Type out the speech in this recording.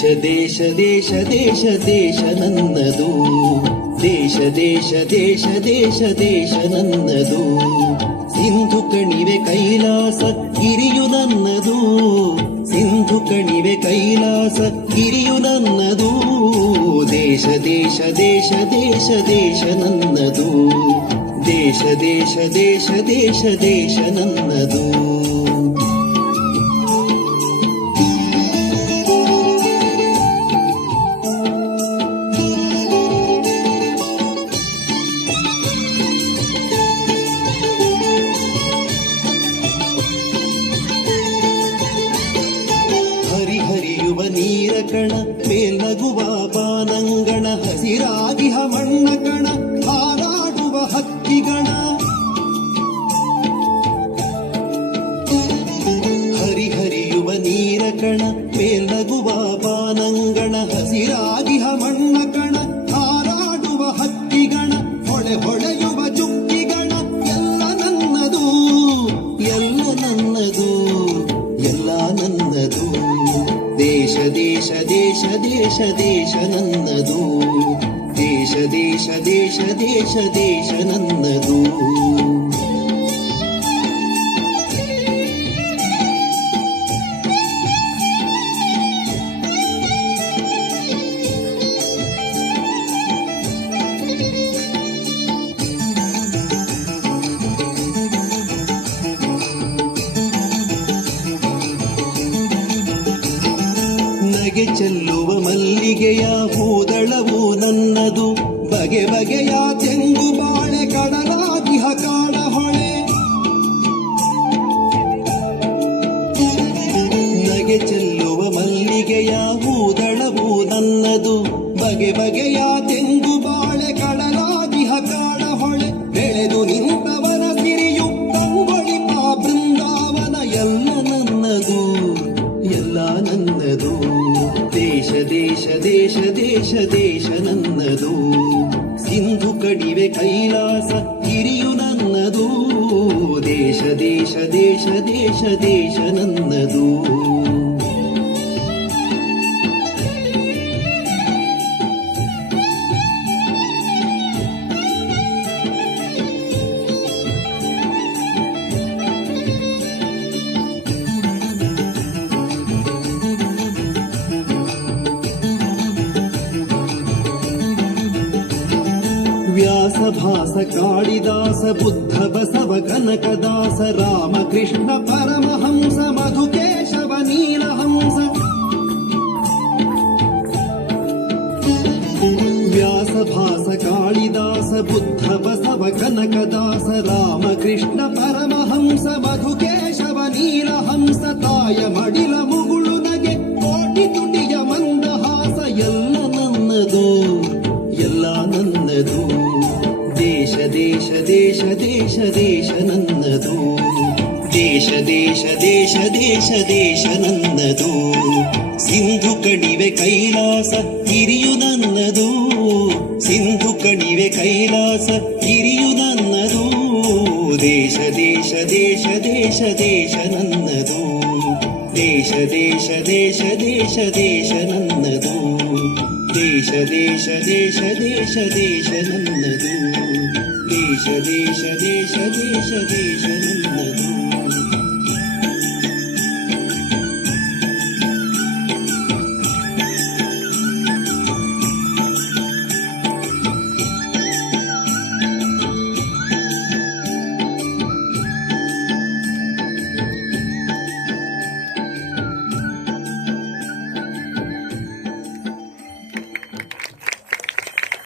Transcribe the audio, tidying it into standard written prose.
ದೇಶ ದೇಶ ದೇಶ ದೇಶ ದೇಶ ನನ್ನದು, ದೇಶ ದೇಶ ದೇಶ ದೇಶ ದೇಶ ನನ್ನದು. ಸಿಂಧು ಕಣಿವೆ ಕೈಲಾಸ ಗಿರಿಯು ನನ್ನದು, ಸಿಂಧು ಕಣಿವೆ ಕೈಲಾಸ ಗಿರಿಯು ನನ್ನದು. ದೇಶ ದೇಶ ದೇಶ ದೇಶ ದೇಶ ನನ್ನದು, ದೇಶ ದೇಶ ದೇಶ ದೇಶ ದೇಶ ನನ್ನದು. ಹರಿಹರಿಯುವ ನೀರ ಕಣ ಮೇಲ್ನಗುವ ಬಾನಂಗಣ, ಹಸಿರಾಗಿಹ ಮಣ್ಣ ಕಣ ಹಾರಾಡುವ ಹಕ್ಕಿಗಣ. ಹರಿಹರಿಯುವ ನೀರ ಕಣ ಮೇಲ್ನಗುವ ಬಾನಂಗಣ, ಹಸಿರಾಗಿಹ ಮಣ್ಣ ಕಣ ಹಾರಾಡುವ ಹಕ್ಕಿಗಣ. ಹೊಳೆ ಹೊಳೆಯುವ ಚುಕ್ಕಿಗಣ ಎಲ್ಲ ನನ್ನದು, ಎಲ್ಲ ನನ್ನದು, ಎಲ್ಲ ನನ್ನದು. ದೇಶ ದೇಶ ದೇಶ ದೇಶ ದೇಶ ನನ್ನದು, ದೇಶ ದೇಶ ದೇಶ ದೇಶ ದೇಶ ನನ್ನದು. ನಗೆ ಚೆಲ್ಲುವ ಮಲ್ಲಿಗೆಯ ಹೂದಳವು ನನ್ನದು, ಬಗೆ ಬಗೆಯ ತೆಂಗು ಬಾಳೆ ಕಡಲಾಗಿಹ ಕಾಡ ಹೊಳೆ. ನಗೆ ಚೆಲ್ಲುವ ಮಲ್ಲಿಗೆಯ ಹೂದಳವು ನನ್ನದು, ಬಗೆ ಬಗೆಯ ತೆಂಗು ಬಾಳೆ ಕಡಲಾಗಿಹ ಕಾಡ ಹೊಳೆ. ಬೆಳೆದು ನಿಂತವರ ಸಿರಿಯು ತಂಗೊಳಿಪ ಬೃಂದಾವನ ಎಲ್ಲ ನನ್ನದು, ಎಲ್ಲ ನನ್ನದು. ದೇಶ ದೇಶ ದೇಶ ದೇಶ ದೇಶ ನನ್ನದು, ಸಿಂಧು ಕಣಿವೆ ಕೈಲಾಸ ಗಿರಿಯು ನನ್ನದು. ದೇಶ ದೇಶ ದೇಶ ದೇಶ ದೇಶ ನನ್ನದು. ವ್ಯಾಸ ಭಾಸ ಕಾಳಿದಾಸ ಬುದ್ಧ ಬಸವ ಕನಕದಾಸ ರಾಮಕೃಷ್ಣ ಪರಮಹಂಸ ಮಧುಕೇಶವ ನೀಲಹಂಸ. ವ್ಯಾಸ ಭಾಸ ಕಾಳಿದಾಸ ಬುದ್ಧ ಬಸವ ಕನಕದಾಸ ರಾಮಕೃಷ್ಣ ಪರಮಹಂಸ ಮಧುಕೇಶವ ನೀಲಹಂಸ. ತಾಯ ಮಡಿಲ ಮುಗುಳು ನಗೆ ಕೋಟಿ ತುಟಿಯ ಮಂದಹಾಸ ಎಲ್ಲ ನನ್ನದು, ಎಲ್ಲ ನನ್ನದು. ದೇಶ ದೇಶ ದೇಶ ದೇಶ ದೇಶ ನನ್ನದು, ದೇಶ ದೇಶ ದೇಶ ದೇಶ ದೇಶ ನನ್ನದು. ಸಿಂಧು ಕಣಿವೆ ಕೈಲಾಸ ಗಿರಿಯು ನನ್ನದು, ಸಿಂಧು ಕಣಿವೆ ಕೈಲಾಸ ಗಿರಿಯು ನನ್ನದು. ದೇಶ ದೇಶ ದೇಶ ದೇಶ ದೇಶ ನನ್ನದು, ದೇಶ ದೇಶ ದೇಶ ದೇಶ ದೇಶ ನನ್ನದು. ದೇಶ ದೇಶ ದೇಶ ದೇಶ ದೇಶ ನನ್ನದು, ದೇಶ ದೇಶ ದೇಶ ದೇಶ ದೇಶ ನನ್ನದು.